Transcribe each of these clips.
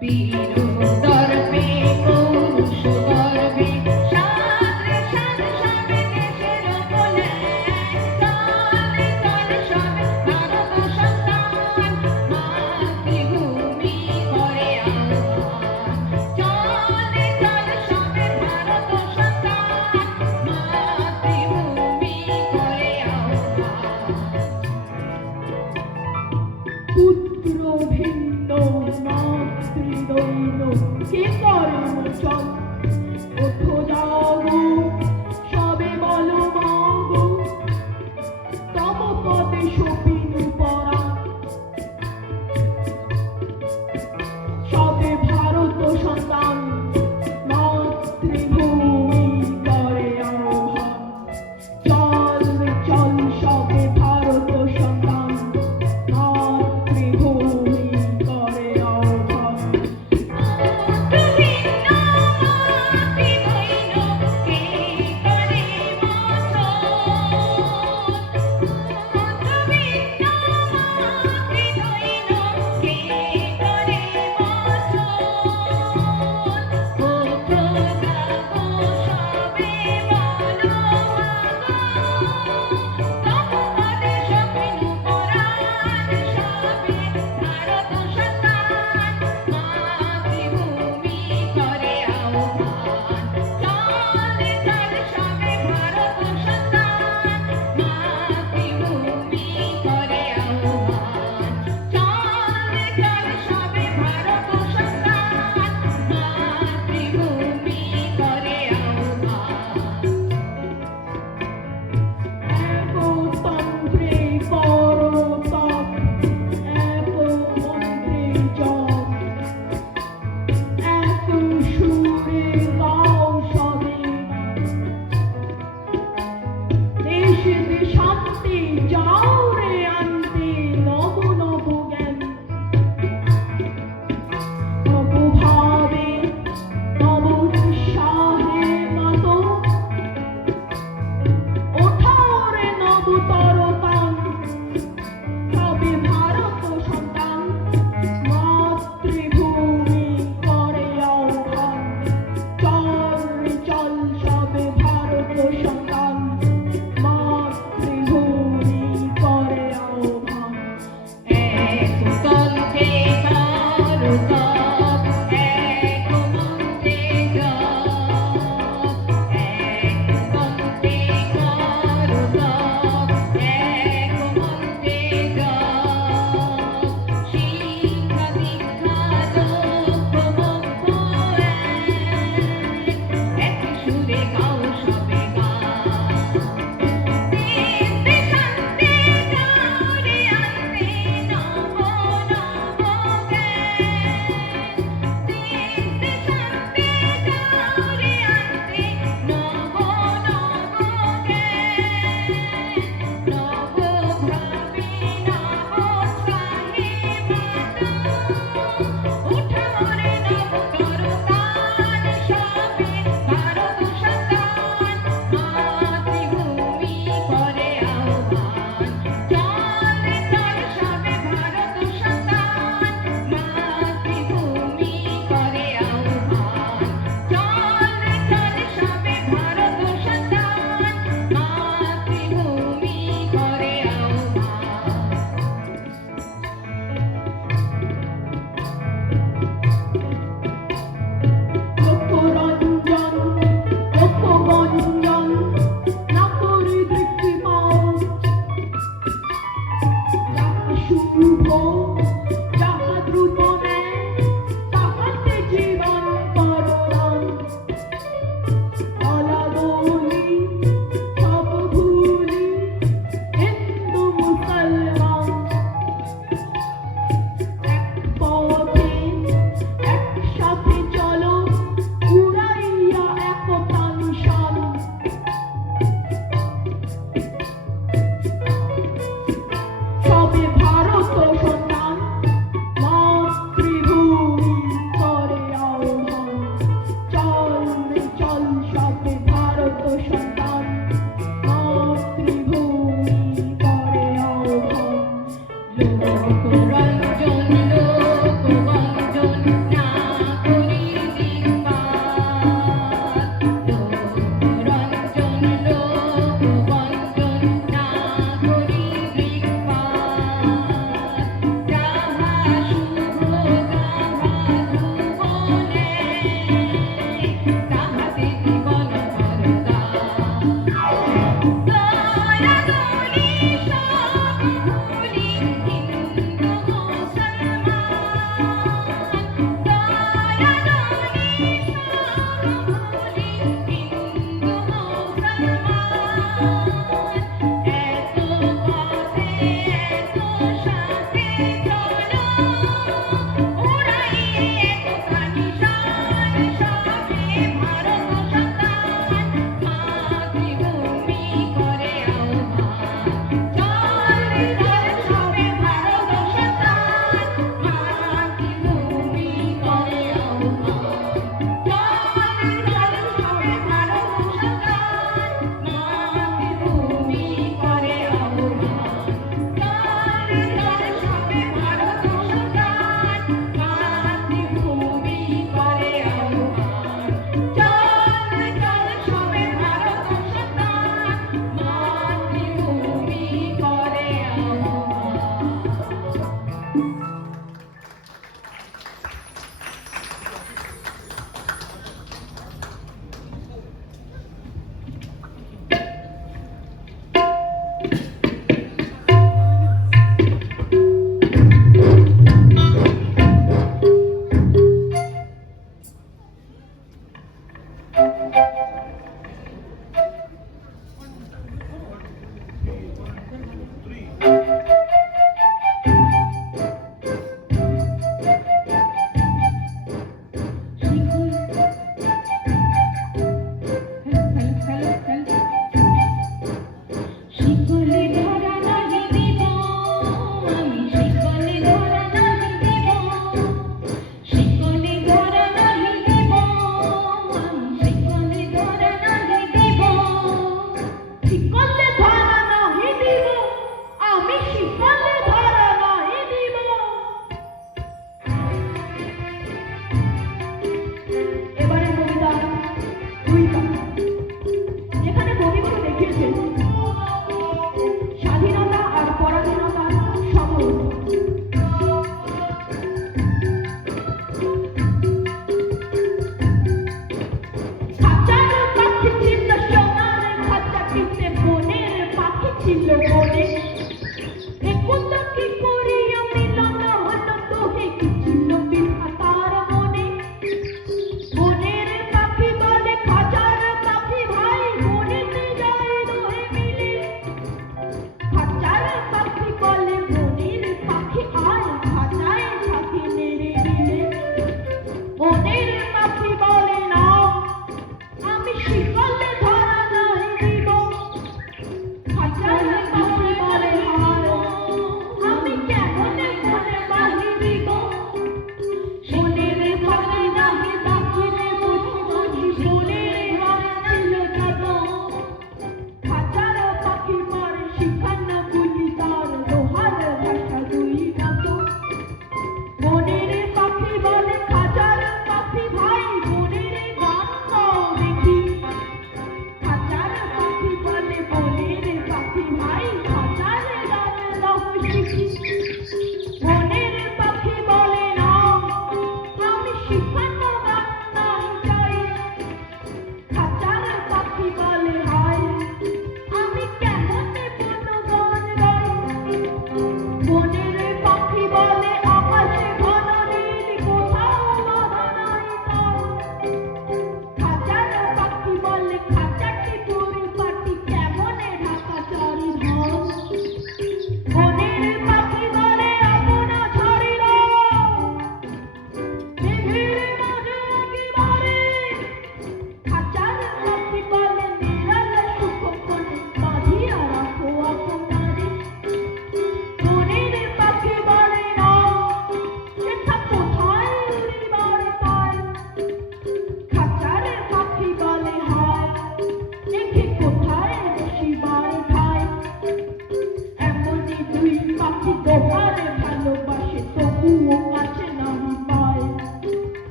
be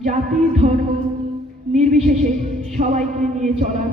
জাতি ধর্ম নির্বিশেষে সবাইকে নিয়ে চলার